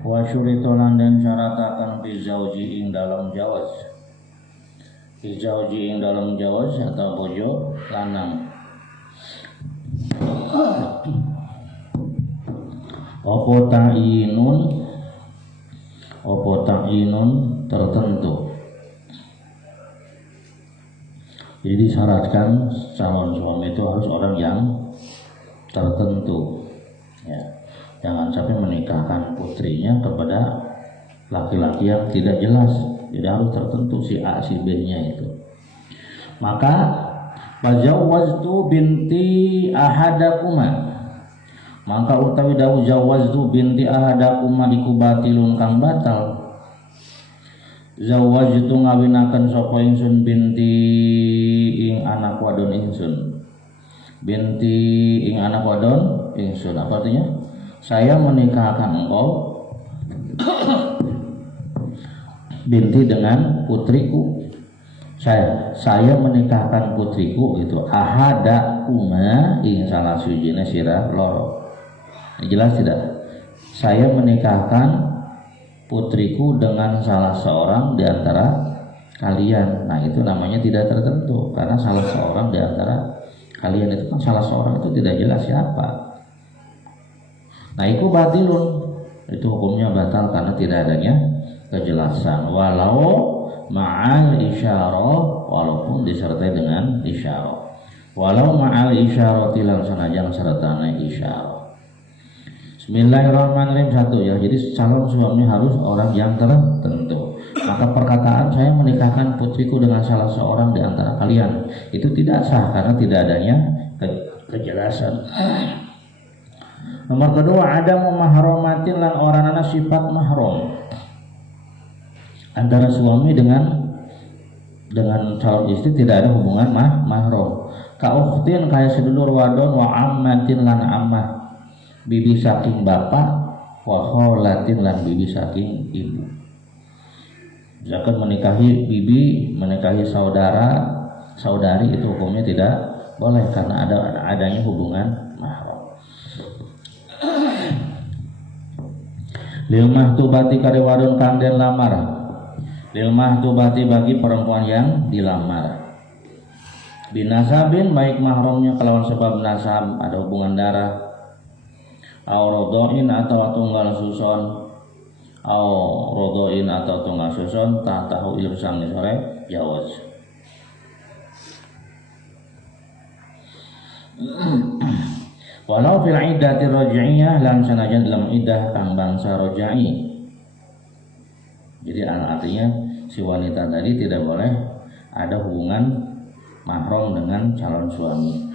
Wa syuritolan dan syaratakan fi zauji ing dalam jawaz. Fi zauji ing dalam jawaz atau bojo lanang. Opo ta'inun tertentu. Jadi disyaratkan calon suami itu harus orang yang tertentu, ya. Jangan sampai menikahkan putrinya kepada laki-laki yang tidak jelas. Jadi harus tertentu si A si B-nya itu. Maka fajawwaztu binti ahadakuma. Maka utawi dawu jawwaztu binti ahadakuma iku batilun kang batal. Zawwajtu ngawinaken sapa ingsun binti ing anak wadon ingsun. Binti ing anak wadon ingsun. Apa artinya? Saya menikahkan engkau binti dengan putriku. Saya menikahkan putriku itu ahada kuma ing salah sujine sirah loro. Jelas tidak? Saya menikahkan putriku dengan salah seorang di antara kalian. Nah, itu namanya tidak tertentu karena salah seorang di antara kalian itu kan salah seorang itu tidak jelas siapa. Nah, itu batilun. Itu hukumnya batal karena tidak adanya kejelasan. Walau ma'al isyarah, walaupun disertai dengan isyarah. Walau ma'al isyarah tilang sanajan sertane isyarah. Bismillahirrahmanirrahim. Satu ya, jadi calon suami harus orang yang tertentu. Maka perkataan saya menikahkan putriku dengan salah seorang di antara kalian itu tidak sah karena tidak adanya kejelasan. Nomor kedua, ada memahromatin lan orang anak sifat mahram antara suami dengan calon istri tidak ada hubungan mahram. Ka ukhtin kaya sedulur wadon wa ammatin lan ammah, bibi saking bapak, wa kholatin lan bibi saking ibu. Misalkan menikahi bibi, menikahi saudari itu hukumnya tidak boleh karena adanya hubungan mahram. Lil mahtubati kare wadon kang den lamar. Lil mahtubati bagi perempuan yang dilamar. Binasabin baik mahramnya kelawan sebab nasab, ada hubungan darah. Au rodoin atau tunggal suson. Au rodoin atau tunggal suson tak tahu ilsang sore jawaz. Walau fil iddati raj'iyah lan sanajan dalam iddah kang bangsa raj'i. Jadi artinya si wanita tadi tidak boleh ada hubungan mahram dengan calon suami.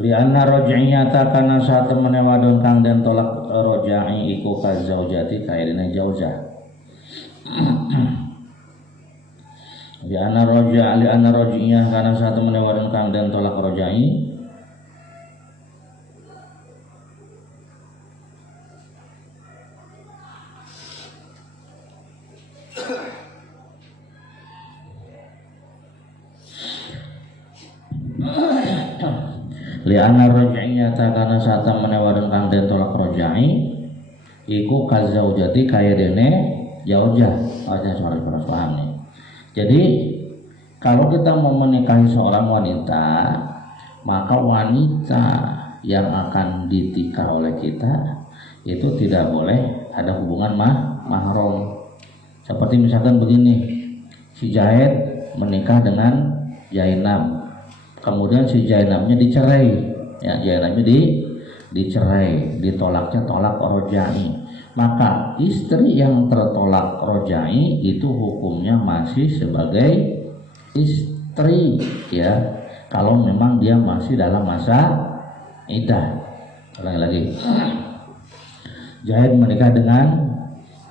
Li anna raj'iyata kana satemene wadon kang den tolak raj'i iku ka zaujati kairine jauzah. Li anna raj'iyah kana satemene wadon kang den tolak raj'i li'anna raj'iyata kana satam menewadon kang den tolak raj'i iku kazaujati kaya dene jaujah. Aja sorry para paham nih. Jadi kalau kita mau menikahi seorang wanita, maka wanita yang akan ditikah oleh kita itu tidak boleh ada hubungan mahram. Seperti misalkan begini, si Zaid menikah dengan Zainab. Kemudian si Zainabnya dicerai, ya Zainabnya dicerai, ditolaknya tolak rojai. Maka istri yang tertolak rojai itu hukumnya masih sebagai istri, ya. Kalau memang dia masih dalam masa iddah. Lagi, Zaid menikah dengan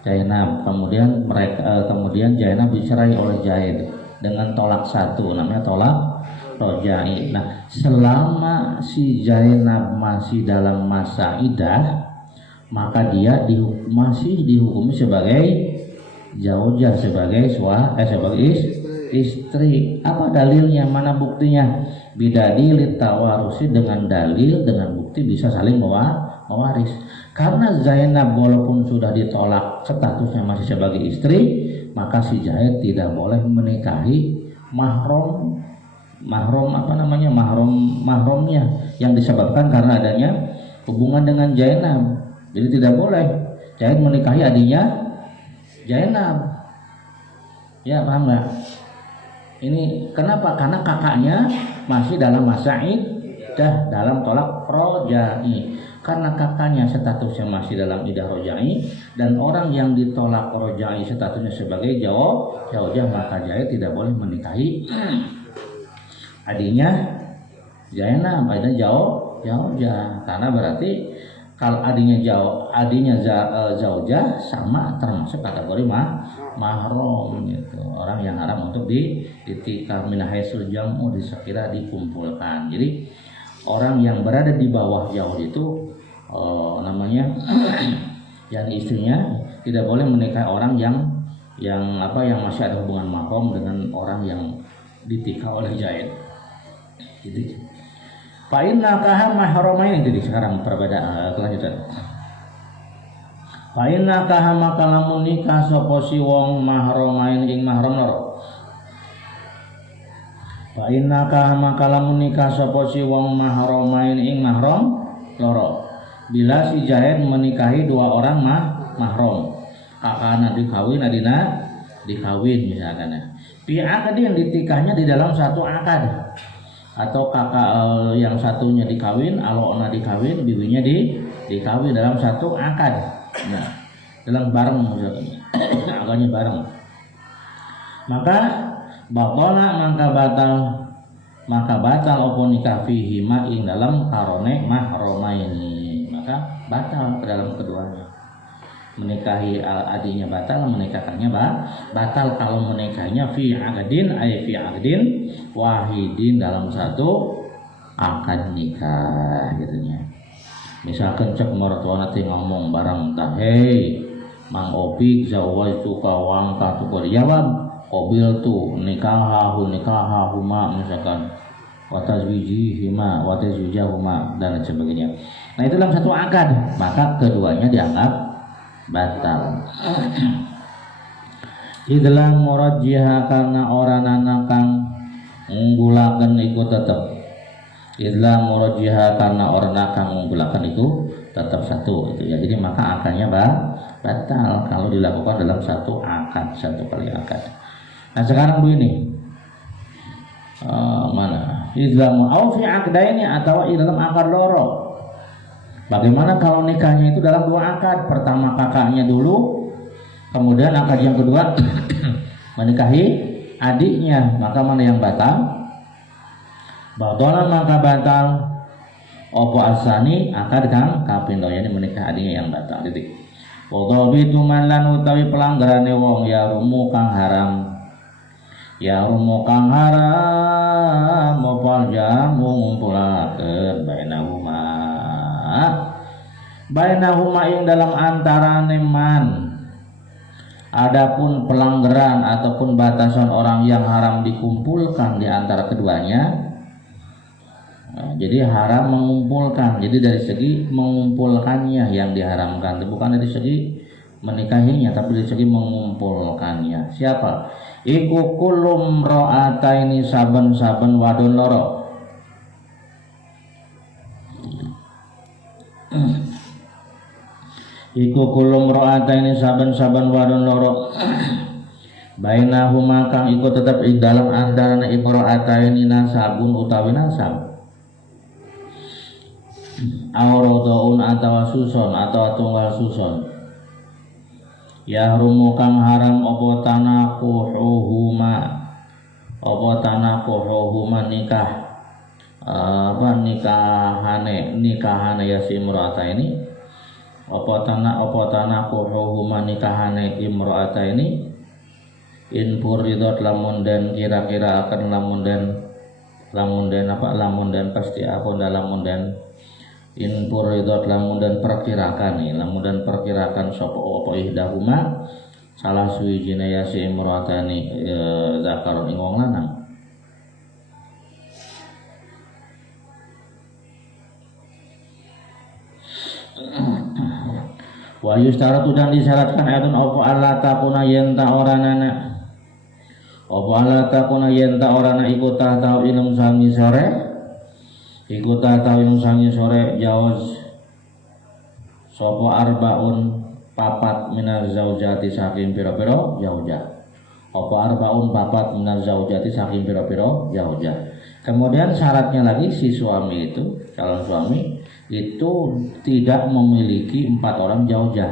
Zainab, kemudian Zainab dicerai oleh Zaid dengan tolak satu, namanya tolak rojai. Nah, selama si Zainab masih dalam masa iddah, maka dia masih dihukumi sebagai zaujah, sebagai istri. Apa dalilnya? Mana buktinya? Bidadilit tawarusi, dengan dalil, dengan bukti bisa saling mewaris. Karena Zainab walaupun sudah ditolak statusnya masih sebagai istri, maka si Zaid tidak boleh menikahi mahramnya yang disebabkan karena adanya hubungan dengan Zainab. Jadi tidak boleh Zaid menikahi adiknya Zainab. Ya, paham nggak? Ini kenapa? Karena kakaknya masih dalam masa iddah dalam tolak rojai. Karena kakaknya statusnya masih dalam iddah rojai dan orang yang ditolak rojai statusnya sebagai zaujah, maka Zaid tidak boleh menikahi adiknya Zainab, adiknya zaujah. Karena berarti kalau adiknya zaujah sama termasuk kategori mahram gitu. Orang yang haram untuk ditikah min haitsul jam'u disekira dikumpulkan. Jadi orang yang berada di bawah jauh itu yang istrinya tidak boleh menikahi orang yang masih ada hubungan mahram dengan orang yang ditikah oleh Zaid. Jadi fa inna kaha mahramain. Jadi sekarang perbedaan kelanjutan. Fa inna kaha maka lamun nikah sapa si wong mahramain ing mahram loro. Fa inna kaha maka lamun nikah sapa si wong mahramain ing mahram loro. Bila si Zaid menikahi dua orang mahram, kakakna dikawin, adina dikawin misalkan ya. Pihak yang ditikahnya di dalam satu akad. Atau kakak yang satunya dikawin, alona dikawin, bibinya dikawin dalam satu akad. Nah, dalam bareng misalnya, akadnya bareng. Maka batal apa nikah fihi ma ing dalam karone mahramaini. Maka batal dalam keduanya. Menikahi adiknya batal, menikahkannya batal kalau menikahnya fi aqdin wahidin dalam satu akad nikah gitunya. Misalkan cek mertua nanti ngomong barang tah, hei Mang Opik zawaitu kawang katukur jawab qabil tu nikahahuma misalkan watazwijihima dan sebagainya. Nah itu dalam satu akad, maka keduanya dianggap batal. Idlang murajjiha karena orangana kang ngunggulaken iku tetep. Idlang murajjiha karena orangana kang ngunggulaken iku tetap satu itu ya. Jadi maka akadnya batal kalau dilakukan dalam satu akad, satu kali akad. Nah sekarang begini, mana? Idlang au fi aqdaini atau dalam akad loro. Bagaimana kalau nikahnya itu dalam dua akad? Pertama kakaknya dulu, kemudian akad yang kedua menikahi adiknya, maka mana yang batal? Batalan maka batal. Opo asani akad kang kapindo yani menikah adiknya yang batal. Titik. Wadhabi tuman utawi pelanggarane wong ya rumu kang haram. Ya rumu kang haram mopal jamu ngumpulakeun bainahuma. Bainahuma ing dalam antara neman. Adapun pelanggaran ataupun batasan orang yang haram dikumpulkan di antara keduanya. Nah, jadi haram mengumpulkan. Jadi dari segi mengumpulkannya yang diharamkan, bukan dari segi menikahinya, tapi dari segi mengumpulkannya. Siapa? Iku kulum ro'ataini saben-saben wadon loro. Iku kulum ro'ataini saben-saben wadon loro. Bainahuma kang iku tetep ing dalam antarana imro'ataini nasabun utawi nasab. Aurodoun atawa suson atawa tunggal suson. Yahrumu kang haram apa tanakuhuhuma nikah nikahane ya si imro'ata ini apa tanakuhuhuma nikahane imro'ata ini in furidot lamun dan kira-kira akan lamun dan pasti apa lamun dan in furidot lamun dan perkirakan sapa apa ihdahuma salah suwijine ya si imro'atani zakarun ing wong lanang. Wa yustaratu dan disyaratkan ayatun apa Allah takuna yenta oranana. Apa Allah takuna yenta orana iku tahu ilmu sami sore. Iku tahu ilmu sami sore jawaz sopo arbaun papat minar zaujati saking pira-pira zaujah. Apa arbaun papat minar zaujati saking pira-pira zaujah. Kemudian syaratnya lagi si suami itu, calon suami itu tidak memiliki 4 orang zaujah.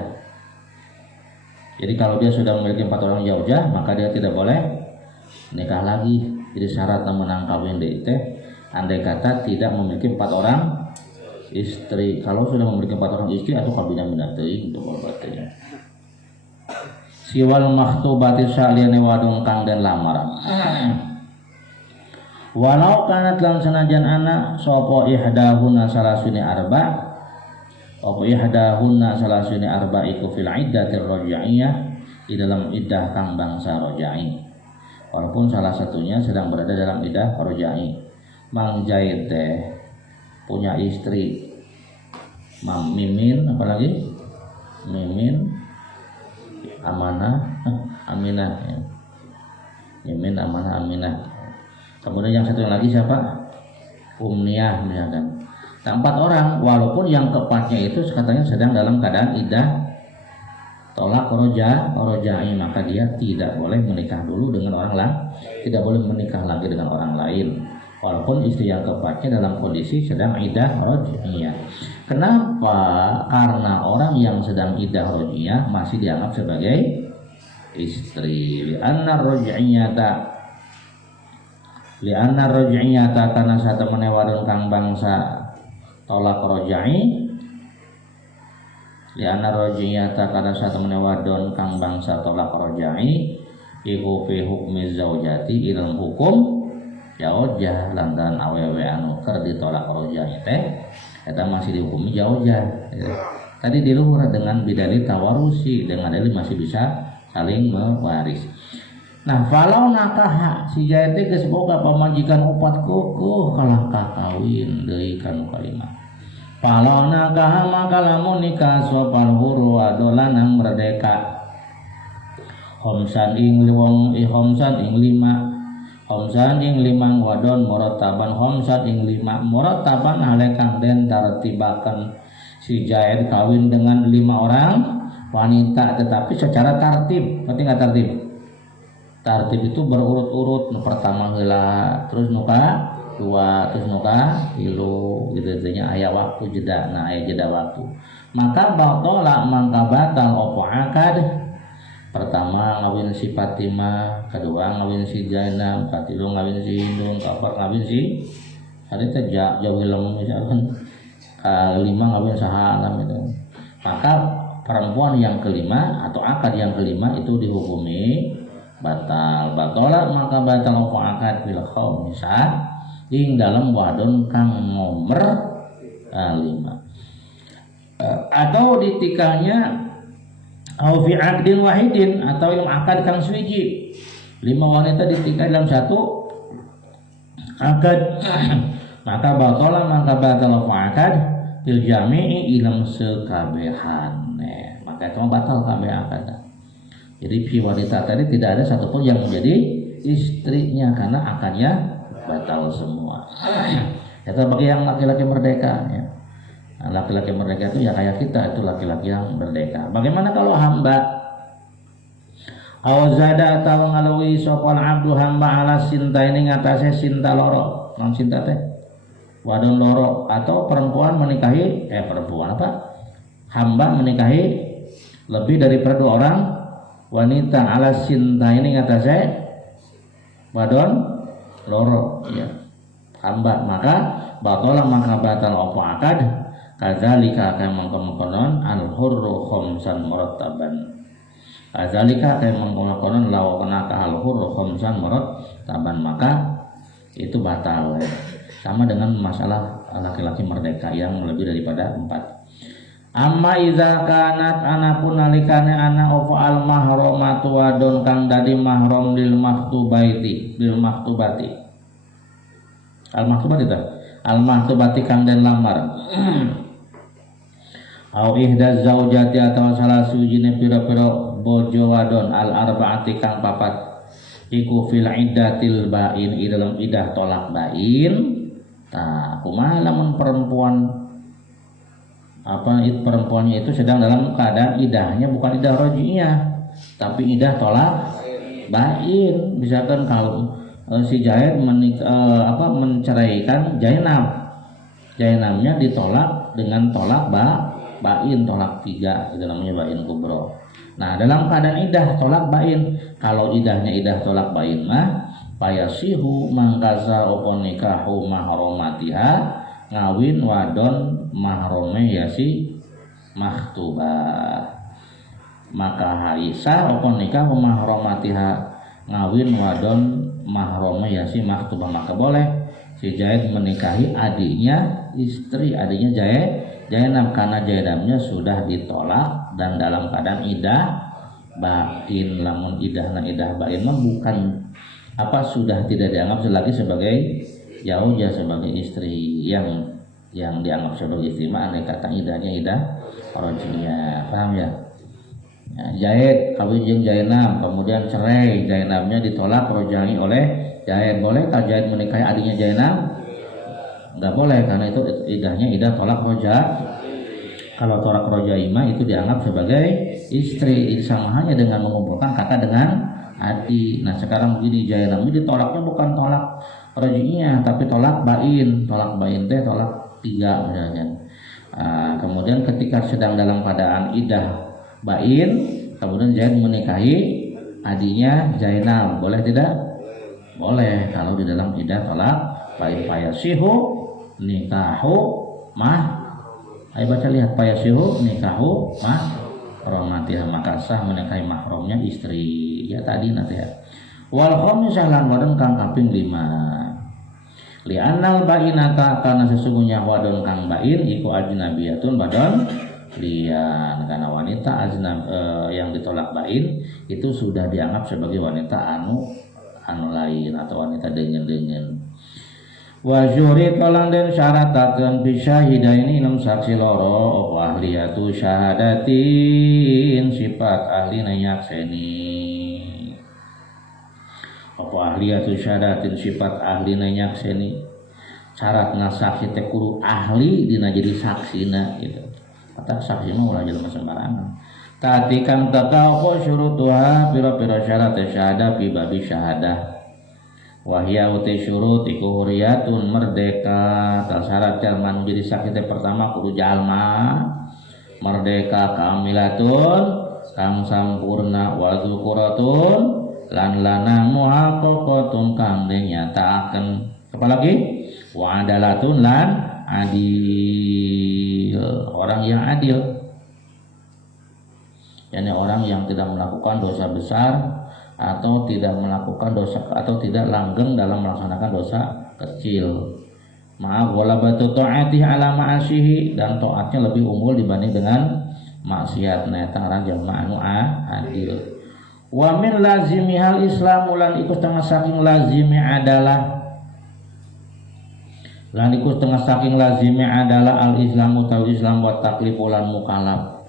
Jadi kalau dia sudah memiliki 4 orang zaujah, maka dia tidak boleh nikah lagi. Jadi syarat menang kawin di teh andai kata tidak memiliki 4 orang istri. Kalau sudah memiliki 4 orang istri atau kabina-bina teuing untuk obatnya. Siwal makhtubati saliyane wadon kang den lamaran. Walau kanat lan senajan anak sapa ihdahunna salasuni arba. Apa ihdahunna salasuni arba iku fil iddatir raj'iyah di dalam iddah kang bangsa raj'i. Walaupun salah satunya sedang berada dalam iddah raj'i. Mang Jaid teh punya istri Mimin, apalagi Mimin, Amanah, Aminah ya. Mimin, Amanah, Aminah. Kemudian yang satu lagi siapa? Umniyah misalkan. Nah, 4 orang, walaupun yang keempatnya itu katanya sedang dalam keadaan iddah tolak roja'i, maka dia tidak boleh menikah dulu dengan orang lain, tidak boleh menikah lagi dengan orang lain. Walaupun istri yang keempatnya dalam kondisi sedang iddah roj'iyah. Kenapa? Karena orang yang sedang iddah roj'iyah masih dianggap sebagai istri. Lianna roj'iyata karena satu menewarun kang bangsa tolak roj'i. Lianna roj'iyata karena satu menewarun kang bangsa tolak roj'i. Iku fi hukmi zaujati ilmu hukum zaujah lantaran awewe anu keur ditolak roj'i teh eta masih dihukumi zaujah. Tadi diluhur dengan bidali tawarusi, dengan dalil masih bisa saling mewaris. Nah, falau nakah si jayate geus boga pamajikan 4 kuku kalah kakawin deui kanu kalimat. Falau nakah maka lamun nikah sopal huru adolanang merdeka. Homsan ing 5 homsan ing 5 wadon murataban homsan ing 5 murataban halekang den tartibakan si jayat kawin dengan 5 orang wanita tetapi secara tartib. Ngerti enggak tartib? Tartib itu berurut-urut, nu pertama heula, terus nu kedua, terus nu katilu, gitu nya aya waktu jeda, nah aya jeda waktu. Maka batala mangka batal opo akad. Pertama ngawin si Fatimah, kedua ngawin si Zainab, katilu ngawin si Hindung, kaopat ngawin si hari teh jauh lemu misalkan. Kelima ngawin saha gitu. Maka perempuan yang kelima atau akad yang kelima itu dihukumi batal. Maka batal apa akad fil khamisah ing dalam wadon kang nomor 5 atau ditikanya au fi aqdin wahidin atau yang akad kang suwiji 5 wanita ditikah dalam satu akad. Maka maka batal apa akad fil jami'i ilm sekabehan. Maka itu batal kabeh akad. Jadi si wanita tadi tidak ada satupun yang menjadi istrinya karena akadnya batal semua. Itu bagi yang laki-laki merdeka ya. Nah, laki-laki merdeka itu ya kayak kita, itu laki-laki yang merdeka. Bagaimana kalau hamba? Awzada atau ngalawi sopal abdu hamba ala sinta ini ngatasnya sinta loro, non sinta teh wadon loro atau perempuan menikahi perempuan apa? Hamba menikahi lebih daripada 2 orang wanita ala sinta ini ngatasnya wadon loro ya hamba, maka batalah maka batal apa akad kadzalika kama mengkonon al hurru khamsan murattaban. Kadzalika kama mengkonon law kana al hurru khamsan murattaban, maka itu batal ya. Sama dengan masalah laki-laki merdeka yang lebih daripada 4. Amma iza kanat anapun nalikane ana opo al mahromatu wadon kang dadi mahrom lil maktubati al maktubati kang den lamar au ihda zaujati atau salah sujine pira-pira bojo wadon al arbaati kang papat iku fil iddatil bain di dalam idah tolak bain. Nah, kumaha lamun perempuan perempuannya itu sedang dalam keadaan idahnya bukan idah raj'iyah tapi idah tolak bain. Misalkan kalau si Zaid menceraikan Zainabnya ditolak dengan tolak bain, tolak 3, itu namanya bain kubro. Nah, dalam keadaan idah tolak bain, kalau idahnya idah tolak bain mah payasihu mangkaza upon nikahu mahromatiha ngawin wadon mahrome yasi mahtubah. Maka haisa upon nikahu mahromatiha ngawin wadon mahrome yasi mahtubah, maka boleh si Zaid menikahi adiknya Zainab karena Zainabnya sudah ditolak dan dalam keadaan idah bain. Lamun idah bain mah bukan sudah tidak dianggap lagi sebagai zaujah, sebagai istri yang dianggap sebagai istri mah andai kata idahnya idah raj'iyah. Paham ya? Zaid kawin jeung Zainab kemudian cerai, Zainabnya ditolak raj'i oleh Zaid. Bolehkah Zaid menikahi adiknya Zainab? Enggak boleh, karena itu idahnya idah tolak roja. Kalau tolak roja ima itu dianggap sebagai istri, sama halnya dengan mengumpulkan kakak dengan adik. Nah sekarang begini, Zainab ini ditolaknya bukan tolak raj'iyah tapi tolak bain. Tolak bain teh tolak 3 misalnya. Kemudian ketika sedang dalam keadaan idah bain, kemudian Zaid menikahi adiknya Zainab, boleh tidak? Boleh kalau di dalam idah tolak bain. Payasihu nikahu ayo baca lihat, payasihu nikahu mahromatiha, maka sah menikahi mahromnya istri ya tadi nanti ya. Wal khamisah lan wadon kang kaping 5 li'annal bainata, karena sesungguhnya wadon kang bain iku ajnabiyatun wadon lian, karena wanita yang ditolak bain itu sudah dianggap sebagai wanita anu lain atau wanita dengan. Wa syurit lan den syaratakeun bi syahidaini nam saksi loro apa ahliyatu syahadatin sifat ahli nyakseni. Apa ahliyatu syahadatin sifat ahli nyakseni. Syaratna saksi teh kudu ahli dina jadi saksina gitu. Kata saksi mah ulah jelema sembarangan. Tati kang teka apa syurutuha pira-pira syarat syahadah fi babi syahadah. Wahya uti syurut iku huriyatun merdeka. Syarat jalma jadi saksi teh pertama kudu jalma merdeka kamilatun kang sampurna wa dzukratun lan lanang muhaqqaqatun kang dinyatakaken. Apalagi wa adalatun lan adil, orang yang adil, yakni orang yang tidak melakukan dosa besar atau tidak melakukan dosa atau tidak langgeng dalam melaksanakan dosa kecil. Ma'a ghalabatu ta'atihi ala ma'asihi, dan taatnya lebih unggul dibanding dengan maksiat. Nah eta ngaran jalma anu adil. Wa min lazimi hal islamu lan iku setengah saking lazimi adalah al islamu tau islam wa taklifu lan mukallaf.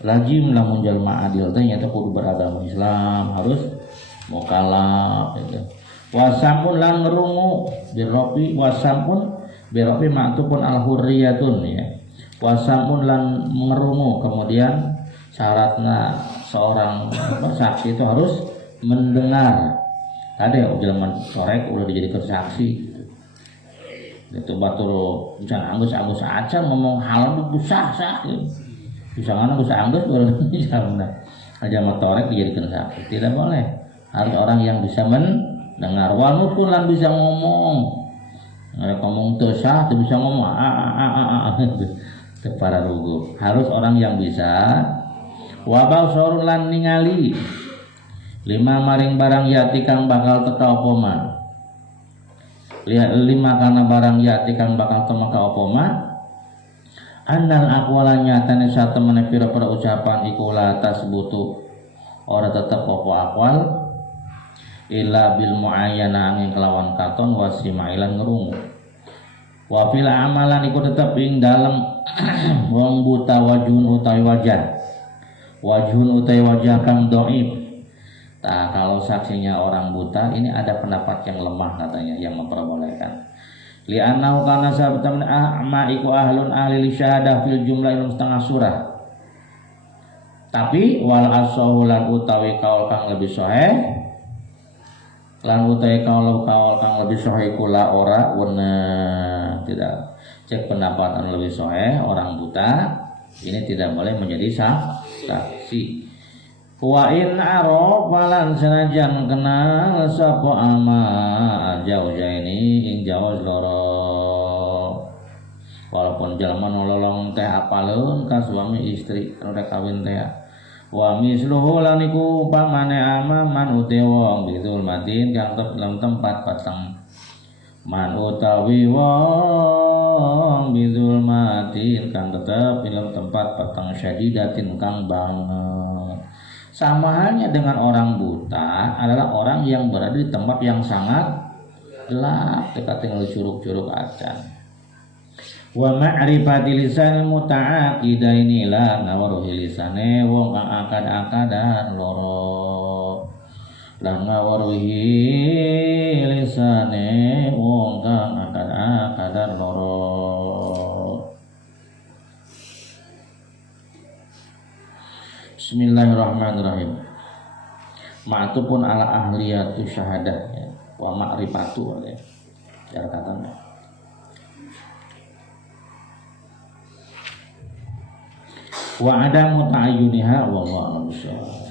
Lazim lamun jalma adil teh nyata kudu beragama Islam, harus mukallaf gitu. Wasampun lan ngerungu birofi, wasampun birofi maktubun al hurriyatun ya. Wasampun lan ngerungu, kemudian syaratnya seorang saksi itu harus mendengar. Tadi jalma korek udah dijadikan saksi. Itu batur misalnya anggus aja ngomong hal itu sah gitu. Misalnya anggus baru misalnya aja motorek dijadikan saksi, tidak boleh. Harus orang yang bisa mendengar, walaupun lan bisa ngomong. Ngomong tuh sah, tuh bisa ngomong itu para rugu. Harus orang yang bisa wabau sorun lan ningali 5 maring barang yati kang bakal teka apa ma. 5 karena barang yati kang bakal temeka apa ma. Annal aqwala nyatane satemene pira-pira ucapan iku la tasbutu ora tetep apa aqwal illa bil muayyana angin kelawan katon wasimailan ngerungu. Wa fil amalan iku tetep ing dalem wong buta wajhun utawi wajah kang dhaif. Nah, kalau saksinya orang buta ini ada pendapat yang lemah katanya yang memperbolehkan. Li'annahu kana sabatan a'ma iku ahlun ahli syahadah fil jumlah ilmu setengah surah. Tapi wal asahu lan utawi kaul kang lebih sahih lan utawi kaul kang lebih sahih kula ora wena tidak cek pendapat yang lebih sahih orang buta ini tidak boleh menjadi saksi. Wa in araf falan senajan kenal sapa ama jauh ini ing jauh loro walaupun jalma nolong teh apaleun ka suami istri anu rek kawin teh wa misluhu lan iku pamane ama man utewong bitul matin kang dalam tempat patang man utawi wong bitul matin kang tetep dalam tempat patang syadidatin kang banget. Sama halnya dengan orang buta adalah orang yang berada di tempat yang sangat gelap, dekat dengan curug-curug acan. Wa ma'rifati lisan muta'aqida inilah ngawaruhi lisane wong kang akad-akadan loro. Lan ngawaruhi lisane wong kang akad-akadan loro. Bismillahirrahmanirrahim. Ma'tupun ala ahliyatu syahadah ya. Wa ma'rifatu ya. Cara katanya. Wa adamu ta'ayyuniha wallahu a'lam bishawab.